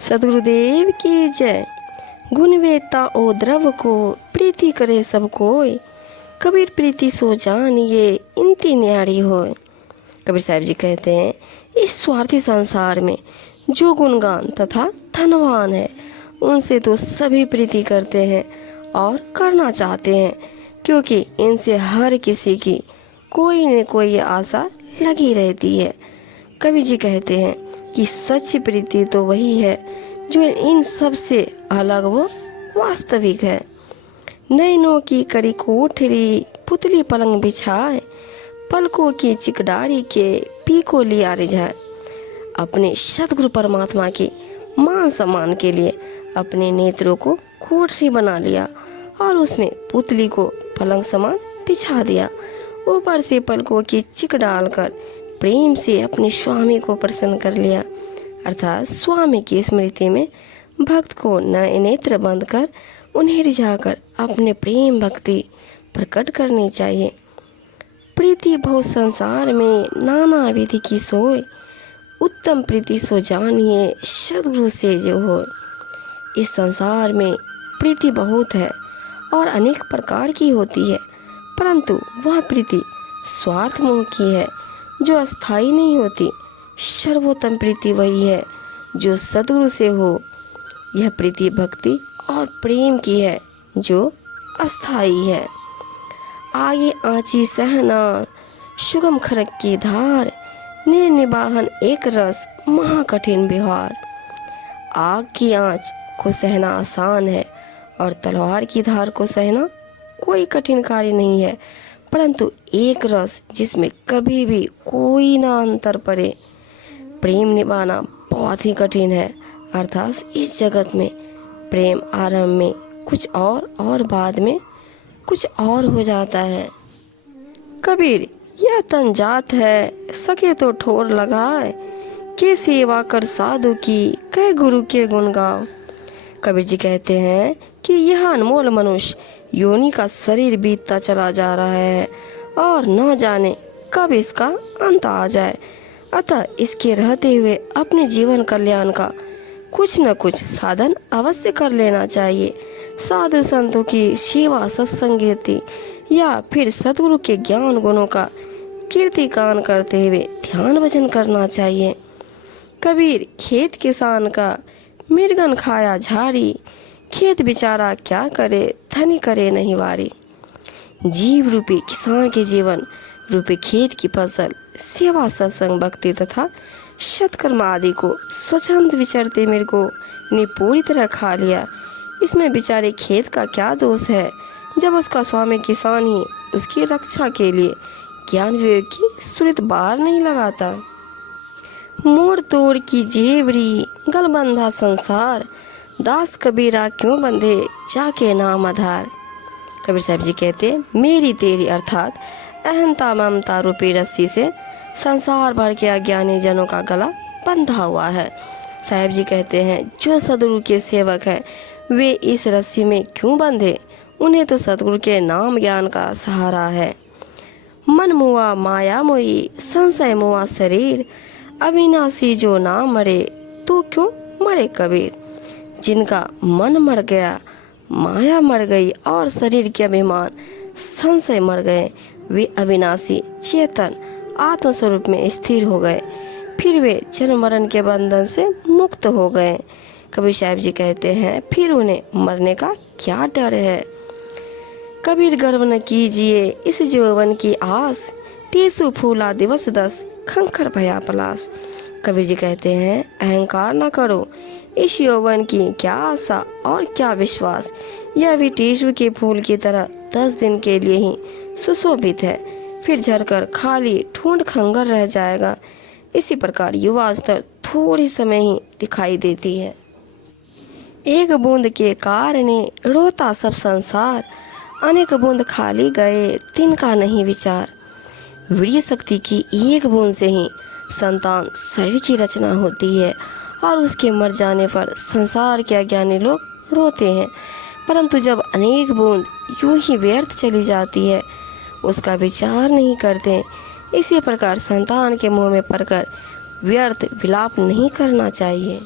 सद्गुरुदेव की जय। गुण वेता ओ द्रव को, प्रीति करे सब कोय। कबीर प्रीति सो जानिए, इनती न्यारी होय। कबीर साहब जी कहते हैं, इस स्वार्थी संसार में जो गुणगान तथा धनवान है, उनसे तो सभी प्रीति करते हैं और करना चाहते हैं, क्योंकि इनसे हर किसी की कोई न कोई आशा लगी रहती है। कबीर जी कहते हैं कि सच्ची प्रीति तो वही है जो इन सब से अलग व वास्तविक है। नैनों की कड़ी कोठरी, पुतली पलंग बिछाए, पलकों की चिकडारी के पीको लिया रिझाए। अपने सतगुरु परमात्मा के मान सम्मान के लिए अपने नेत्रों को कोठरी बना लिया और उसमें पुतली को पलंग समान बिछा दिया। ऊपर से पलकों की चिक डालकर प्रेम से अपने स्वामी को प्रसन्न कर लिया। अर्थात स्वामी की स्मृति में भक्त को नए नेत्र बंद कर उन्हें रिझाकर अपने प्रेम भक्ति प्रकट करनी चाहिए। प्रीति बहु संसार में नाना विधि की सोय, उत्तम प्रीति सो जानिए सद्गुरु से जो हो। इस संसार में प्रीति बहुत है और अनेक प्रकार की होती है, परंतु वह प्रीति स्वार्थ मोह की है जो अस्थाई नहीं होती। सर्वोत्तम प्रीति वही है जो सद्गुरु से हो। यह प्रीति भक्ति और प्रेम की है जो अस्थाई है। आगे आँची सहना, सुगम खरक की धार, ने निबाहन एक रस महाकठिन बिहार। आग की आँच को सहना आसान है और तलवार की धार को सहना कोई कठिन कार्य नहीं है, परंतु एक रस जिसमें कभी भी कोई ना अंतर पड़े, प्रेम निभाना बहुत ही कठिन है। अर्थात इस जगत में प्रेम आरंभ में कुछ और बाद में कुछ और हो जाता है। कबीर, यह तन जात है, सके तो ठोर लगाए, के सेवा कर साधु की, कह गुरु के गुण गाओ। कबीर जी कहते हैं कि यह अनमोल मनुष्य योनि का शरीर बीतता चला जा रहा है और न जाने कब इसका अंत आ जाए। अतः इसके रहते हुए अपने जीवन कल्याण का कुछ न कुछ साधन अवश्य कर लेना चाहिए। साधु संतों की सेवा, सत्संगति या फिर सद्गुरु के ज्ञान गुणों का कीर्तिगान करते हुए ध्यान भजन करना चाहिए। कबीर, खेत किसान का मृगन खाया झाड़ी, खेत बेचारा क्या करे, धनी करे नहीं वारी। जीव रूपी किसान के जीवन रूपी खेत की फसल सेवा, सत्संग, भक्ति तथा सत्कर्म आदि को स्वच्छंद विचरते मृगों ने पूरी तरह खा लिया। इसमें बेचारे खेत का क्या दोष है, जब उसका स्वामी किसान ही उसकी रक्षा के लिए ज्ञान विवेक की सुरित बार नहीं लगाता। मोर तोड़ की जेवरी, गलबंधा संसार, दास कबीरा क्यों बंधे, जाके नाम आधार। कबीर साहब जी कहते, मेरी तेरी अर्थात अहंता ममता रूपी रस्सी से संसार भर के अज्ञानी जनों का गला बंधा हुआ है। साहब जी कहते हैं, जो सद्गुरु के सेवक हैं वे इस रस्सी में क्यों बंधे, उन्हें तो सद्गुरु के नाम ज्ञान का सहारा है। मन मुआ माया मोई, संशय मुआ शरीर, अविनाशी जो ना मरे तो क्यों मरे कबीर। जिनका मन मर गया, माया मर गई और शरीर के अभिमान संशय मर गए, वे अविनाशी चेतन आत्मस्वरूप में स्थिर हो गए, फिर वे जन्म मरण के बंधन से मुक्त हो गए। कबीर साहब जी कहते हैं, फिर उन्हें मरने का क्या डर है। कबीर, गर्व न कीजिए इस यौवन की आस, टेसु फूला दिवस 10, खंखर भया पलास। कबीर जी कहते हैं, अहंकार न करो, इस यौवन की क्या आशा और क्या विश्वास। यह भी टेसु के फूल की तरह 10 दिन के लिए ही सुशोभित है, फिर झरकर खाली ठूंठ खंगर रह जाएगा। इसी प्रकार युवा स्तर थोड़ी समय ही दिखाई देती है। एक बूंद के कारणे रोता सब संसार, अनेक बूंद खाली गए तिनका नहीं विचार। वीर्य शक्ति की एक बूंद से ही संतान शरीर की रचना होती है और उसके मर जाने पर संसार के अज्ञानी लोग रोते हैं, परंतु जब अनेक बूंद यूं ही व्यर्थ चली जाती है उसका विचार नहीं करते। इसी प्रकार संतान के मुंह में पड़कर व्यर्थ विलाप नहीं करना चाहिए।